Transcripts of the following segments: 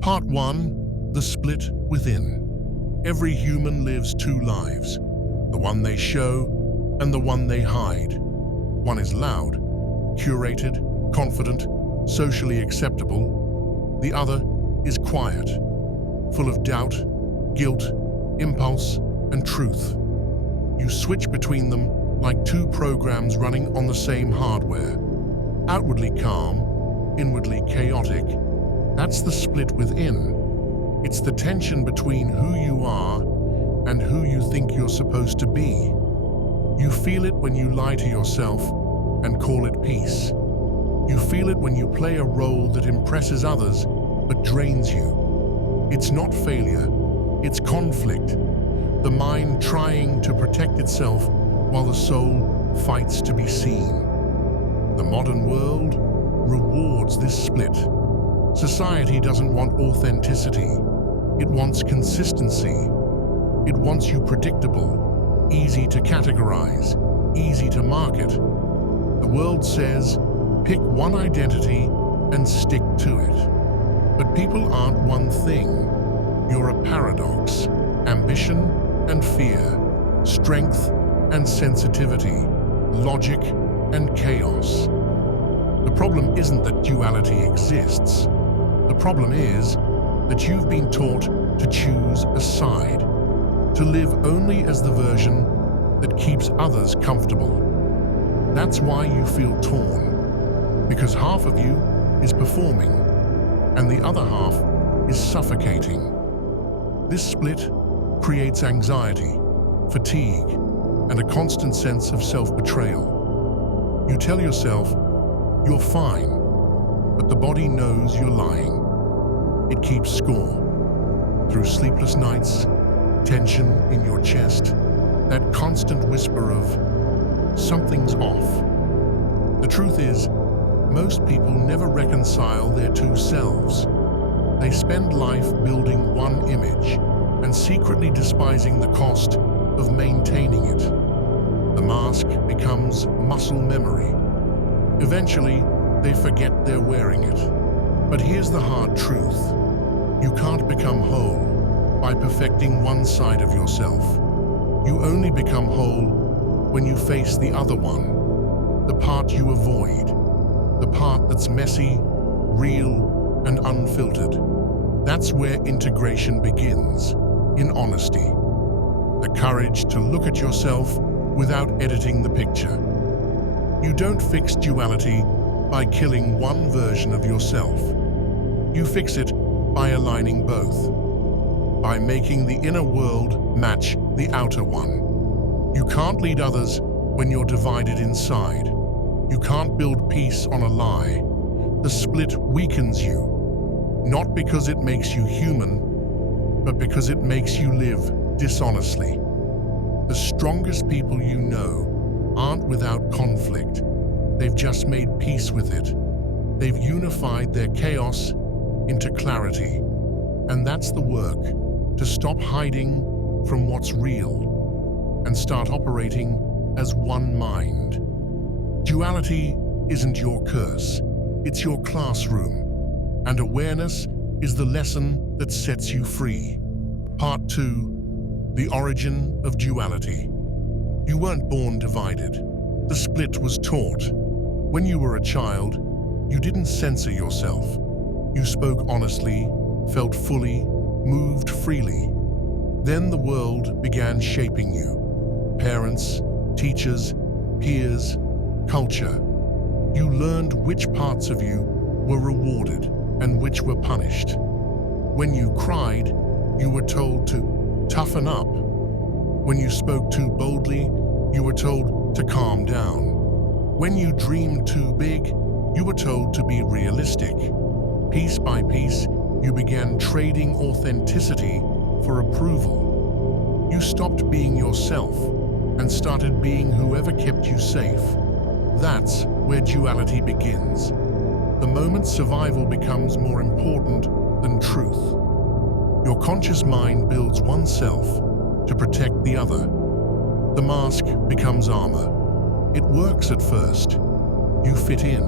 Part 1. The Split Within. Every human lives two lives, the one they show and the one they hide. One is loud, curated, confident, socially acceptable. The other is quiet, full of doubt, guilt, impulse, and truth. You switch between them like two programs running on the same hardware. Outwardly calm, inwardly chaotic. That's the split within. It's the tension between who you are and who you think you're supposed to be. You feel it when you lie to yourself and call it peace. You feel it when you play a role that impresses others but drains you. It's not failure, it's conflict. The mind trying to protect itself while the soul fights to be seen. The modern world rewards this split. Society doesn't want authenticity. It wants consistency. It wants you predictable, easy to categorize, easy to market. The world says, pick one identity and stick to it. But people aren't one thing. You're a paradox. Ambition and fear, strength and sensitivity, logic and chaos. The problem isn't that duality exists. The problem is that you've been taught to choose a side, to live only as the version that keeps others comfortable. That's why you feel torn, because half of you is performing and the other half is suffocating. This split creates anxiety, fatigue, and a constant sense of self-betrayal. You tell yourself, you're fine, but the body knows you're lying. It keeps score. Through sleepless nights, tension in your chest, that constant whisper of, something's off. The truth is, most people never reconcile their two selves. They spend life building one image and secretly despising the cost of maintaining it. The mask becomes muscle memory. Eventually, they forget they're wearing it. But here's the hard truth. You can't become whole by perfecting one side of yourself. You only become whole when you face the other one, the part you avoid, the part that's messy, real, and unfiltered. That's where integration begins, in honesty. The courage to look at yourself without editing the picture. You don't fix duality by killing one version of yourself. You fix it by aligning both, by making the inner world match the outer one. You can't lead others when you're divided inside. You can't build peace on a lie. The split weakens you, not because it makes you human, but because it makes you live dishonestly. The strongest people you know aren't without conflict. They've just made peace with it. They've unified their chaos into clarity. And that's the work, to stop hiding from what's real and start operating as one mind. Duality isn't your curse, it's your classroom. And awareness is the lesson that sets you free. Part 2. The Origin of Duality. You weren't born divided. The split was taught. When you were a child, you didn't censor yourself. You spoke honestly, felt fully, moved freely. Then the world began shaping you. Parents, teachers, peers, culture. You learned which parts of you were rewarded and which were punished. When you cried, you were told to toughen up. When you spoke too boldly, you were told to calm down. When you dreamed too big, you were told to be realistic. Piece by piece, you began trading authenticity for approval. You stopped being yourself and started being whoever kept you safe. That's where duality begins. The moment survival becomes more important than truth. Your conscious mind builds oneself to protect the other. The mask becomes armor. It works at first. You fit in.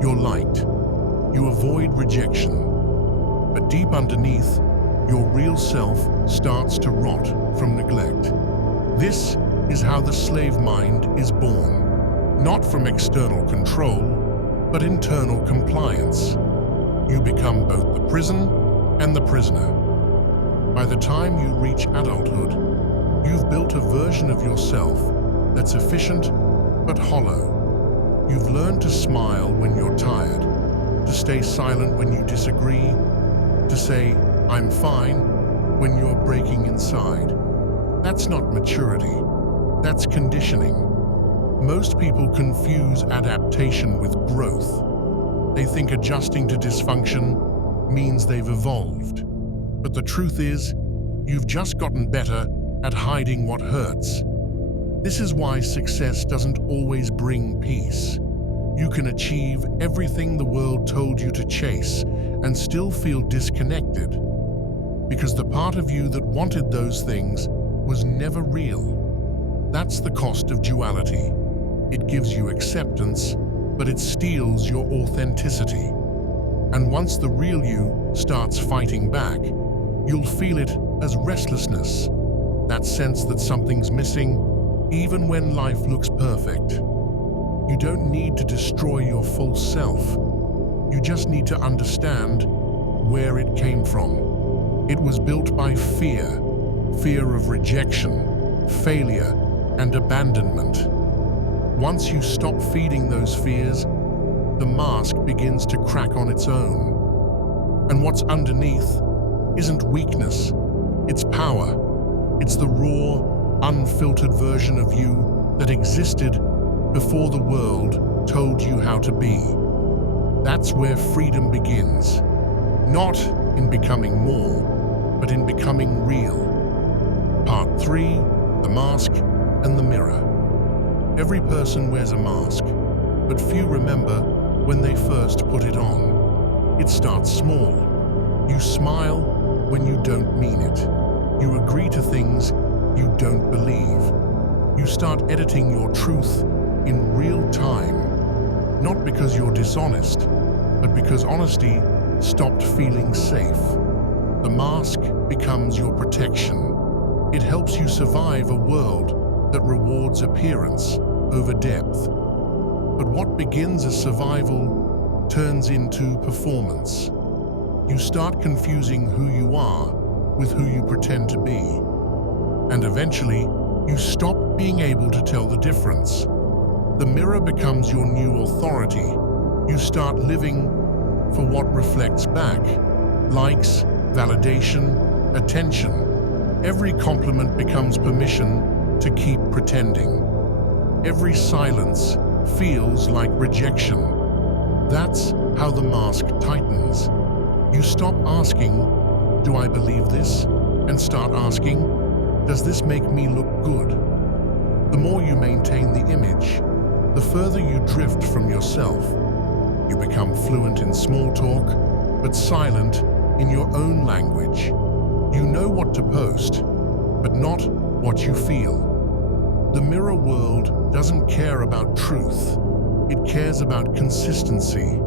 You're liked. You avoid rejection. But deep underneath, your real self starts to rot from neglect. This is how the slave mind is born, not from external control, but internal compliance. You become both the prison and the prisoner. By the time you reach adulthood, you've built a version of yourself that's efficient but hollow. You've learned to smile when you're tired, to stay silent when you disagree, to say, "I'm fine," when you're breaking inside. That's not maturity, that's conditioning. Most people confuse adaptation with growth. They think adjusting to dysfunction means they've evolved. But the truth is, you've just gotten better at hiding what hurts. This is why success doesn't always bring peace. You can achieve everything the world told you to chase and still feel disconnected, because the part of you that wanted those things was never real. That's the cost of duality. It gives you acceptance, but it steals your authenticity. And once the real you starts fighting back, you'll feel it as restlessness, that sense that something's missing, even when life looks perfect. You don't need to destroy your false self. You just need to understand where it came from. It was built by fear, fear of rejection, failure, and abandonment. Once you stop feeding those fears, the mask begins to crack on its own. And what's underneath isn't weakness, it's power. It's the raw, unfiltered version of you that existed before the world told you how to be. That's where freedom begins. Not in becoming more, but in becoming real. Part 3, the mask and the mirror. Every person wears a mask, but few remember when they first put it on. It starts small. You smile when you don't mean it. You agree to things you don't believe. You start editing your truth in real time, not because you're dishonest, but because honesty stopped feeling safe. The mask becomes your protection. It helps you survive a world that rewards appearance over depth. But what begins as survival turns into performance. You start confusing who you are with who you pretend to be. And eventually, you stop being able to tell the difference. The mirror becomes your new authority. You start living for what reflects back. Likes, validation, attention. Every compliment becomes permission to keep pretending. Every silence feels like rejection. That's how the mask tightens. You stop asking, "Do I believe this?" and start asking, "Does this make me look good?" The more you maintain the image, the further you drift from yourself. You become fluent in small talk, but silent in your own language. You know what to post, but not what you feel. The mirror world doesn't care about truth. It cares about consistency.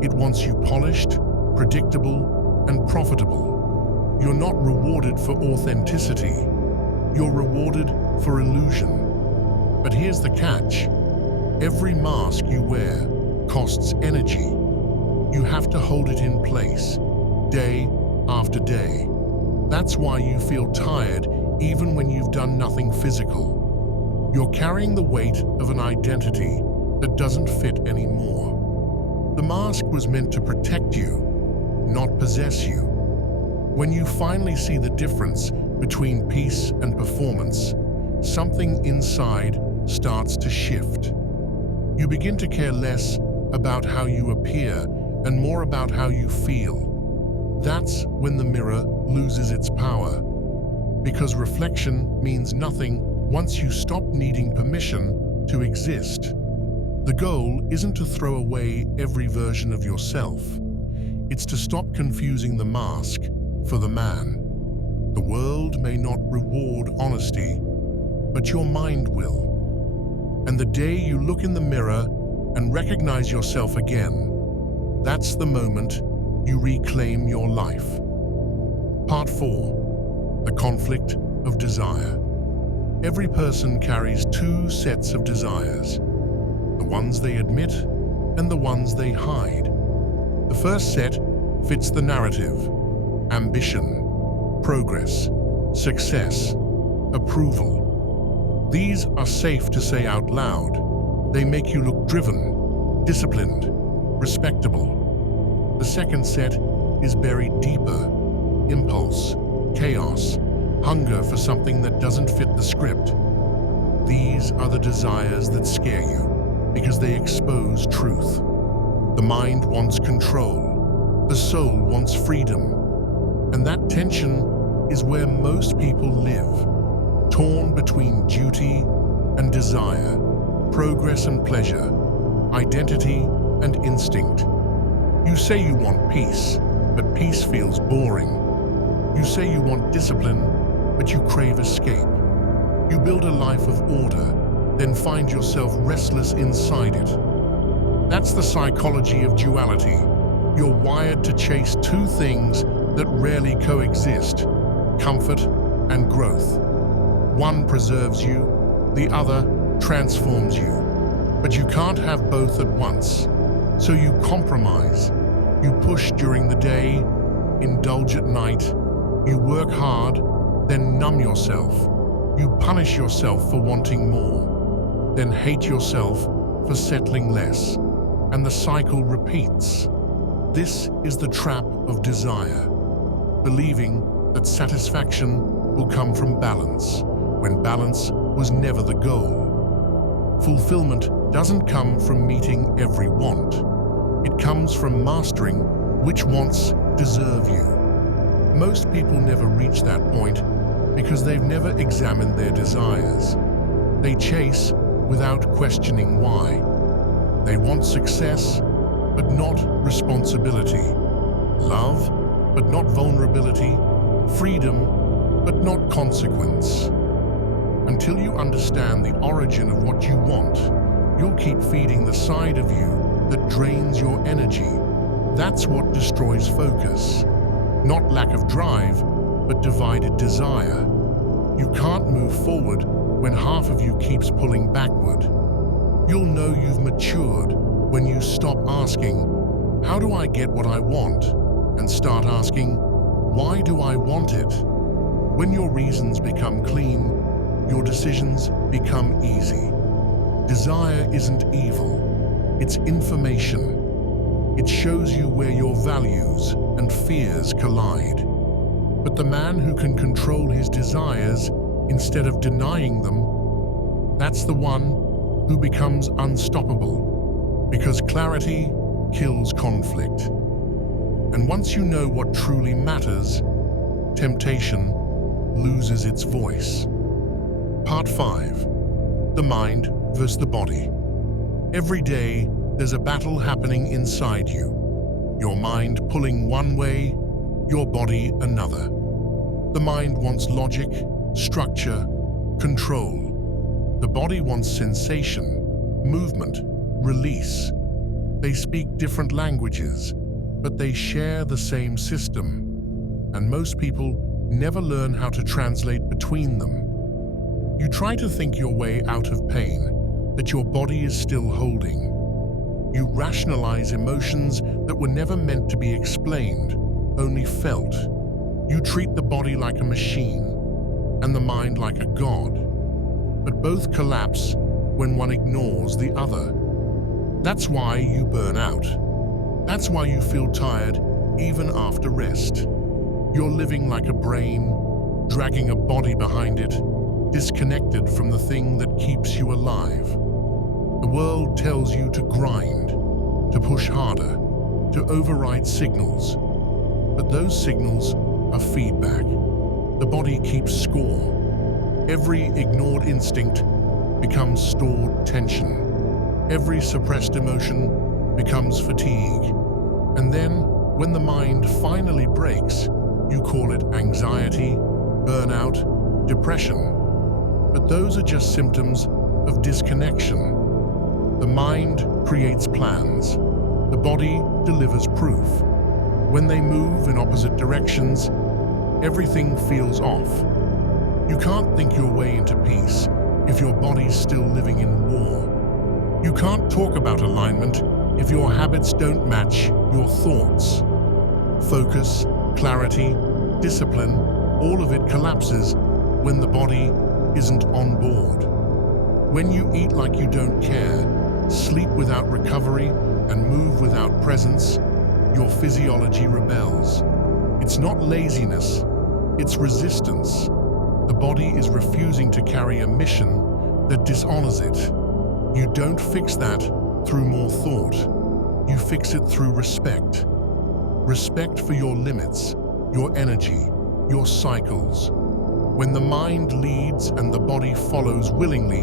It wants you polished, predictable, and profitable. You're not rewarded for authenticity. You're rewarded for illusion. But here's the catch. Every mask you wear costs energy. You have to hold it in place, day after day. That's why you feel tired even when you've done nothing physical. You're carrying the weight of an identity that doesn't fit anymore. The mask was meant to protect you, not possess you. When you finally see the difference between peace and performance, something inside starts to shift. You begin to care less about how you appear and more about how you feel. That's when the mirror loses its power, because reflection means nothing once you stop needing permission to exist. The goal isn't to throw away every version of yourself. It's to stop confusing the mask for the man. The world may not reward honesty, but your mind will. And the day you look in the mirror and recognize yourself again, that's the moment you reclaim your life. Part 4. The conflict of desire. Every person carries two sets of desires, the ones they admit and the ones they hide. The first set fits the narrative: ambition, progress, success, approval. These are safe to say out loud. They make you look driven, disciplined, respectable. The second set is buried deeper: impulse, chaos, hunger for something that doesn't fit the script. These are the desires that scare you because they expose truth. The mind wants control. The soul wants freedom. And that tension is where most people live, torn between duty and desire, progress and pleasure, identity and instinct. You say you want peace, but peace feels boring. You say you want discipline, but you crave escape. You build a life of order, then find yourself restless inside it. That's the psychology of duality. You're wired to chase two things that rarely coexist: comfort and growth. One preserves you, the other transforms you. But you can't have both at once. So you compromise. You push during the day, indulge at night. You work hard, then numb yourself. You punish yourself for wanting more, then hate yourself for settling less. And the cycle repeats. This is the trap of desire, believing that satisfaction will come from balance, when balance was never the goal. Fulfillment doesn't come from meeting every want. It comes from mastering which wants deserve you. Most people never reach that point because they've never examined their desires. They chase without questioning why. They want success, but not responsibility. Love, but not vulnerability. Freedom, but not consequence. Until you understand the origin of what you want, you'll keep feeding the side of you that drains your energy. That's what destroys focus. Not lack of drive, but divided desire. You can't move forward when half of you keeps pulling backward. You'll know you've matured when you stop asking, "How do I get what I want?" and start asking, "Why do I want it?" When your reasons become clean, your decisions become easy. Desire isn't evil, it's information. It shows you where your values and fears collide. But the man who can control his desires instead of denying them, that's the one who becomes unstoppable, because clarity kills conflict. And once you know what truly matters, temptation loses its voice. Part 5. The mind versus the body. Every day, there's a battle happening inside you. Your mind pulling one way, your body another. The mind wants logic, structure, control. The body wants sensation, movement, release. They speak different languages, but they share the same system. And most people never learn how to translate between them. You try to think your way out of pain that your body is still holding. You rationalize emotions that were never meant to be explained, only felt. You treat the body like a machine and the mind like a god. But both collapse when one ignores the other. That's why you burn out. That's why you feel tired even after rest. You're living like a brain, dragging a body behind it, disconnected from the thing that keeps you alive. The world tells you to grind, to push harder, to override signals. But those signals are feedback. The body keeps score. Every ignored instinct becomes stored tension. Every suppressed emotion becomes fatigue. And then, when the mind finally breaks, you call it anxiety, burnout, depression. But those are just symptoms of disconnection. The mind creates plans. The body delivers proof. When they move in opposite directions, everything feels off. You can't think your way into peace if your body's still living in war. You can't talk about alignment if your habits don't match your thoughts. Focus, clarity, discipline, all of it collapses when the body isn't on board. When you eat like you don't care, sleep without recovery, and move without presence, your physiology rebels. It's not laziness, it's resistance. The body is refusing to carry a mission that dishonors it. You don't fix that through more thought. You fix it through respect. Respect for your limits, your energy, your cycles. When the mind leads and the body follows willingly,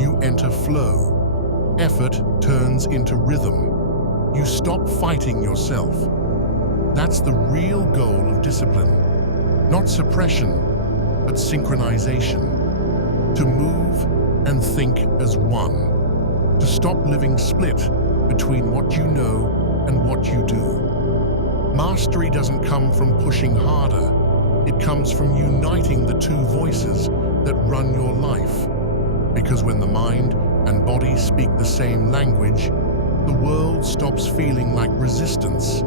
you enter flow. Effort turns into rhythm. You stop fighting yourself. That's the real goal of discipline. Not suppression, but synchronization. To move and think as one. To stop living split between what you know and what you do. Mastery doesn't come from pushing harder. It comes from uniting the two voices that run your life. Because when the mind and body speak the same language, the world stops feeling like resistance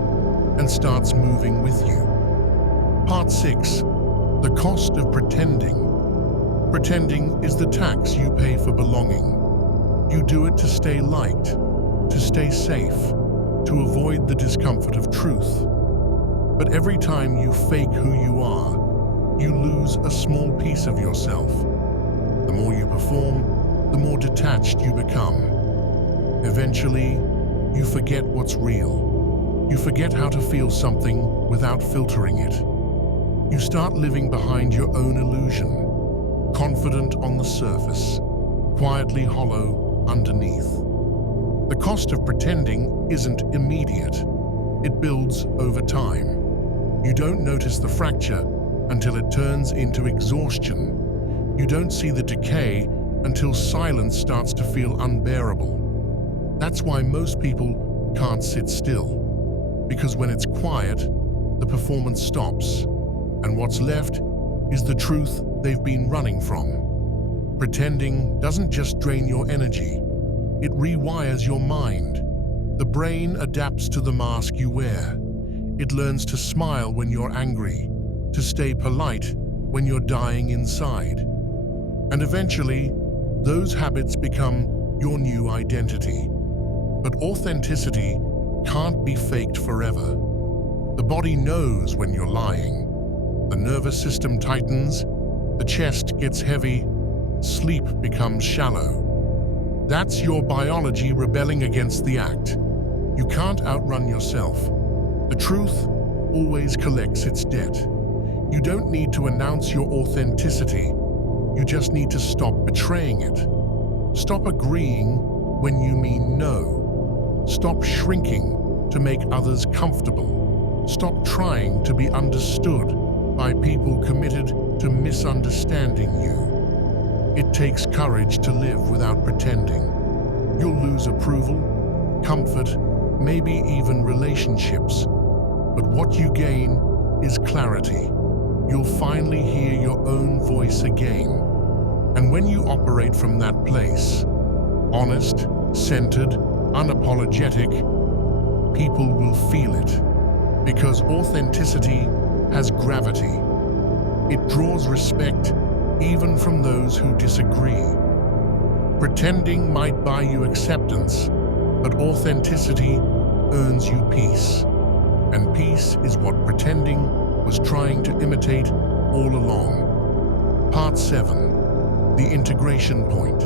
and starts moving with you. Part 6. The cost of pretending. Pretending is the tax you pay for belonging. You do it to stay liked, to stay safe, to avoid the discomfort of truth. But every time you fake who you are, you lose a small piece of yourself. The more you perform, the more detached you become. Eventually, you forget what's real. You forget how to feel something without filtering it. You start living behind your own illusion, confident on the surface, quietly hollow underneath. The cost of pretending isn't immediate. It builds over time. You don't notice the fracture until it turns into exhaustion. You don't see the decay until silence starts to feel unbearable. That's why most people can't sit still. Because when it's quiet, the performance stops, and what's left is the truth they've been running from. Pretending doesn't just drain your energy, it rewires your mind. The brain adapts to the mask you wear. It learns to smile when you're angry, to stay polite when you're dying inside. And eventually, those habits become your new identity. But authenticity can't be faked forever. The body knows when you're lying. The nervous system tightens, the chest gets heavy, sleep becomes shallow. That's your biology rebelling against the act. You can't outrun yourself. The truth always collects its debt. You don't need to announce your authenticity. You just need to stop betraying it. Stop agreeing when you mean no. Stop shrinking to make others comfortable. Stop trying to be understood by people committed to misunderstanding you. It takes courage to live without pretending. You'll lose approval, comfort, maybe even relationships. But what you gain is clarity. You'll finally hear your own voice again. And when you operate from that place, honest, centered, unapologetic, people will feel it. Because authenticity has gravity. It draws respect even from those who disagree. Pretending might buy you acceptance, but authenticity earns you peace. And peace is what pretending was trying to imitate all along. Part 7. The integration point.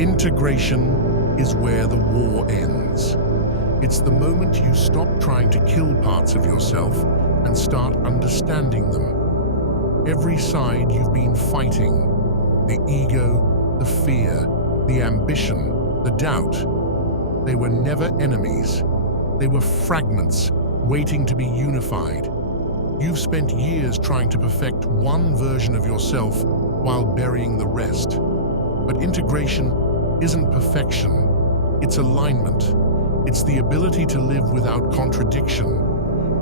Integration is where the war ends. It's the moment you stop trying to kill parts of yourself and start understanding them. Every side you've been fighting, the ego, the fear, the ambition, the doubt, they were never enemies. They were fragments waiting to be unified. You've spent years trying to perfect one version of yourself while burying the rest. But integration isn't perfection, it's alignment. It's the ability to live without contradiction.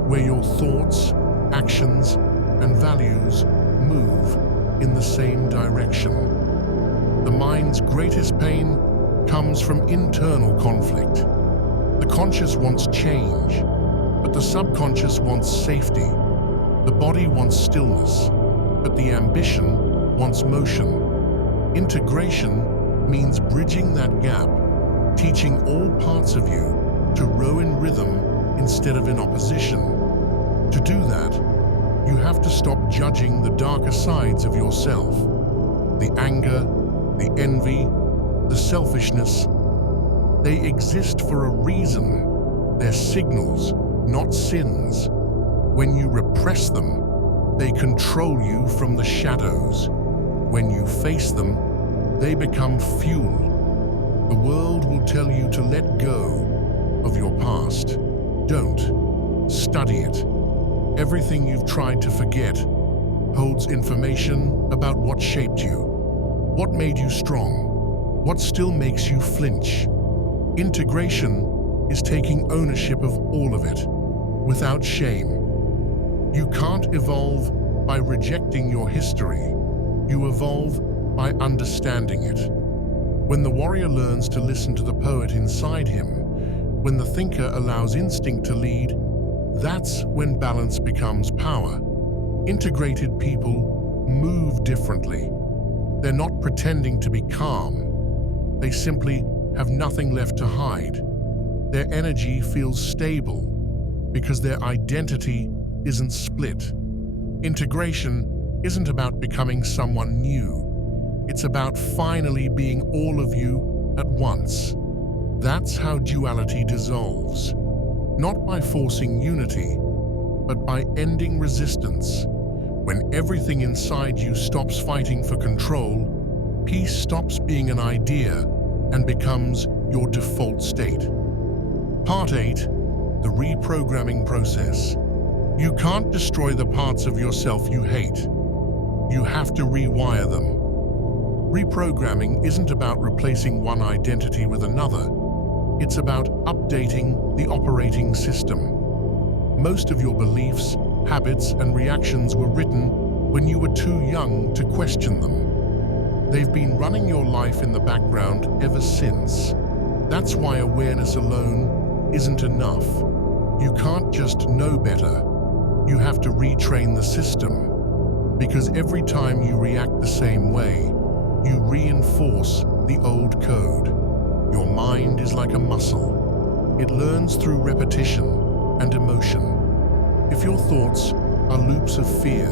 where your thoughts, actions, and values move in the same direction. The mind's greatest pain comes from internal conflict. The conscious wants change, but the subconscious wants safety. The body wants stillness, but the ambition wants motion. Integration means bridging that gap, teaching all parts of you to row in rhythm instead of in opposition. To do that, you have to stop judging the darker sides of yourself. The anger, the envy, the selfishness. They exist for a reason. They're signals, not sins. When you repress them, they control you from the shadows. When you face them, they become fuel. The world will tell you to let go of your past. Don't. Study it. Everything you've tried to forget holds information about what shaped you, what made you strong, what still makes you flinch. Integration is taking ownership of all of it, without shame. You can't evolve by rejecting your history. You evolve by understanding it. When the warrior learns to listen to the poet inside him, when the thinker allows instinct to lead, that's when balance becomes power. Integrated people move differently. They're not pretending to be calm. They simply have nothing left to hide. Their energy feels stable because their identity isn't split. Integration isn't about becoming someone new. It's about finally being all of you at once. That's how duality dissolves. Not by forcing unity, but by ending resistance. When everything inside you stops fighting for control, peace stops being an idea and becomes your default state. Part 8, the reprogramming process. You can't destroy the parts of yourself you hate. You have to rewire them. Reprogramming isn't about replacing one identity with another. It's about updating the operating system. Most of your beliefs, habits, and reactions were written when you were too young to question them. They've been running your life in the background ever since. That's why awareness alone isn't enough. You can't just know better. You have to retrain the system. Because every time you react the same way, you reinforce the old code. Your mind is like a muscle. It learns through repetition and emotion. If your thoughts are loops of fear,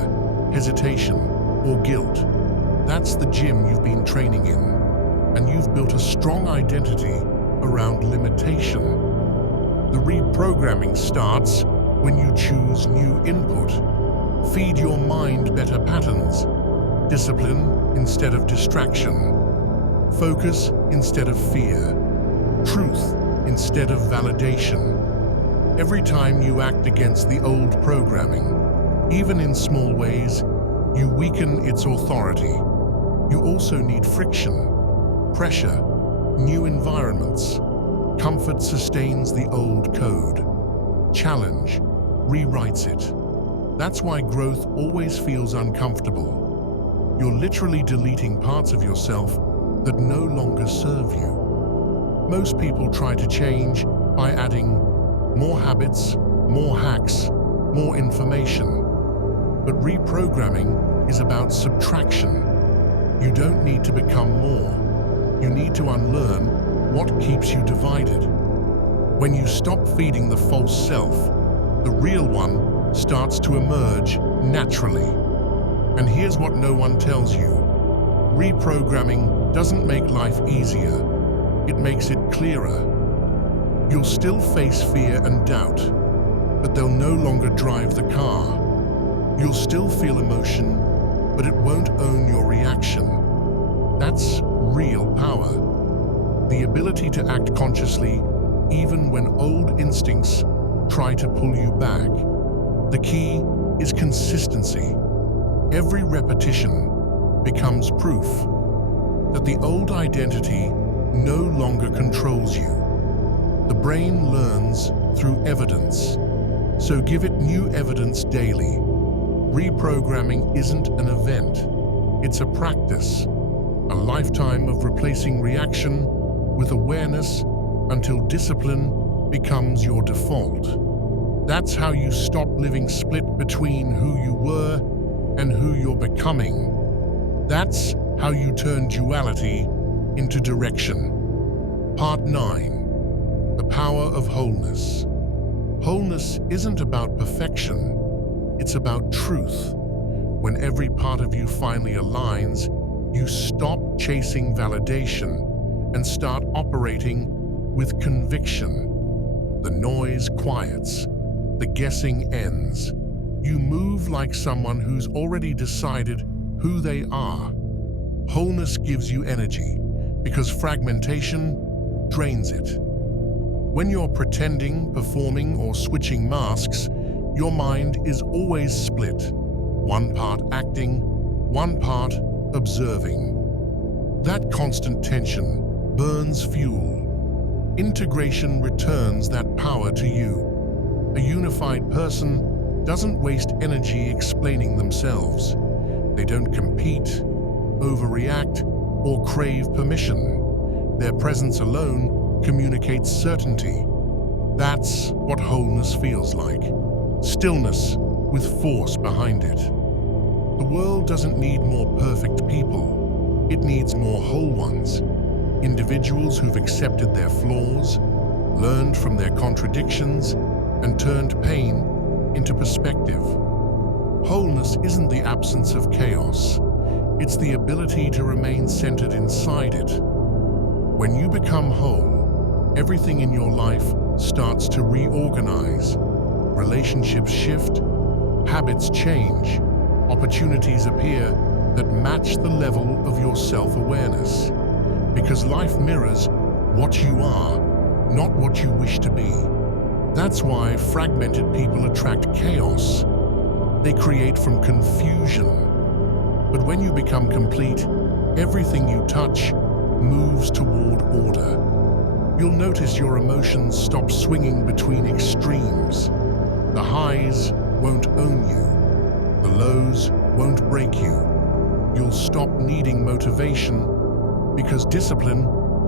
hesitation, or guilt, that's the gym you've been training in, and you've built a strong identity around limitation. The reprogramming starts when you choose new input. Feed your mind better patterns, discipline instead of distraction, focus instead of fear, truth instead of validation. Every time you act against the old programming, even in small ways, you weaken its authority. You also need friction, pressure, new environments. Comfort sustains the old code. Challenge rewrites it. That's why growth always feels uncomfortable. You're literally deleting parts of yourself that no longer serve you. Most people try to change by adding more habits, more hacks, more information. But reprogramming is about subtraction. You don't need to become more. You need to unlearn what keeps you divided. When you stop feeding the false self, the real one starts to emerge naturally. And here's what no one tells you. Reprogramming doesn't make life easier. It makes it clearer. You'll still face fear and doubt, but they'll no longer drive the car. You'll still feel emotion, but it won't own your reaction. That's real power. The ability to act consciously even when old instincts try to pull you back. The key is consistency. Every repetition becomes proof that the old identity no longer controls you. The brain learns through evidence. So give it new evidence daily. Reprogramming isn't an event. It's a practice, a lifetime of replacing reaction with awareness until discipline becomes your default. That's how you stop living split between who you were and who you're becoming. That's how you turn duality into direction. Part 9. The Power of Wholeness. Wholeness isn't about perfection, it's about truth. When every part of you finally aligns, you stop chasing validation and start operating with conviction. The noise quiets, the guessing ends. You move like someone who's already decided who they are. Wholeness gives you energy because fragmentation drains it. When you're pretending, performing, or switching masks, your mind is always split. One part acting, one part observing. That constant tension burns fuel. Integration returns that power to you. A unified person doesn't waste energy explaining themselves. They don't compete, overreact, or crave permission. Their presence alone communicates certainty. That's what wholeness feels like. Stillness with force behind it. The world doesn't need more perfect people. It needs more whole ones. Individuals who've accepted their flaws, learned from their contradictions, and turned pain into perspective. Wholeness isn't the absence of chaos. It's the ability to remain centered inside it. When you become whole, everything in your life starts to reorganize. Relationships shift, habits change, opportunities appear that match the level of your self-awareness. Because life mirrors what you are, not what you wish to be. That's why fragmented people attract chaos. They create from confusion. But when you become complete, everything you touch moves toward order. You'll notice your emotions stop swinging between extremes. The highs won't own you. The lows won't break you. You'll stop needing motivation because discipline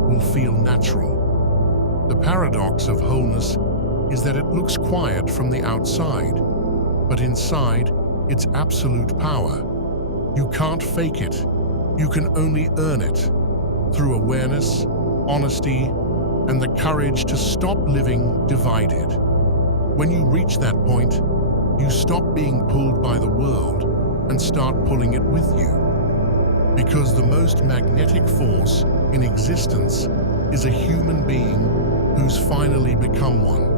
will feel natural. The paradox of wholeness is that it looks quiet from the outside, but inside, it's absolute power. You can't fake it. You can only earn it through awareness, honesty, and the courage to stop living divided. When you reach that point, you stop being pulled by the world and start pulling it with you. Because the most magnetic force in existence is a human being who's finally become one.